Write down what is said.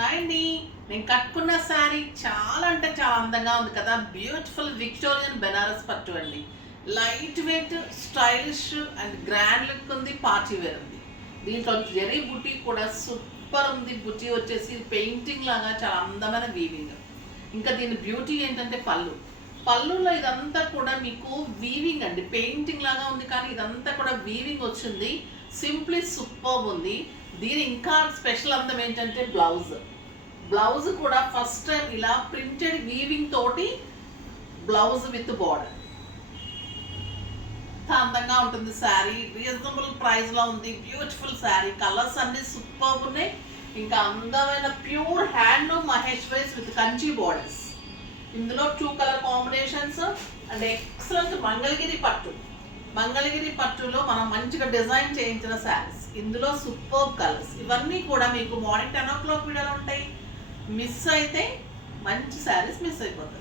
Hi అండి. నేను కట్టుకున్న శారీ చాలా అంటే చాలా అందంగా ఉంది కదా. బ్యూటిఫుల్ విక్టోరియన్ బెనారస్ పట్టు అండి. Light weight, stylish and grand look ఉంది. పార్టీ వేర్ ఉంది. దీంట్లో జెరీ బుటీ కూడా సూపర్ ఉంది. బుటీ వచ్చేసి పెయింటింగ్ లాగా చాలా అందమైన వీవింగ్. ఇంకా దీని బ్యూటీ ఏంటంటే పళ్ళులో ఇదంతా కూడా మీకు వీవింగ్ అండి. పెయింటింగ్ లాగా ఉంది కానీ ఇదంతా కూడా వీవింగ్ వచ్చింది. సింప్లీ సూపర్ ఉంది. దీని ఇంకా స్పెషల్ అందం ఏంటంటే బ్లౌజ్ కూడా ఫస్ట్ టైం ఇలా ప్రింటెడ్ వీవింగ్ తోటి బ్లౌజ్ విత్ బార్డర్. అందంగా ఉంటుంది శారీ. రీజనబుల్ ప్రైస్ లో ఉంది. బ్యూటిఫుల్ శారీ. కలర్స్ అన్ని సూపర్ ఉన్నాయి. ఇంకా అందమైన pure handloom Maheshwaris with Kanchi borders. ఇందులో 2 colour combinations and excellent Mangalagiri పట్టులో మనం మంచిగా డిజైన్ చేయించిన శారీస్. ఇందులో సూపర్ కలర్స్. ఇవన్నీ కూడా మీకు మార్నింగ్ 10 o'clock వీడియోలో ఉంటాయి. మిస్ అయితే మంచి శారీస్ మిస్ అయిపోతాయి.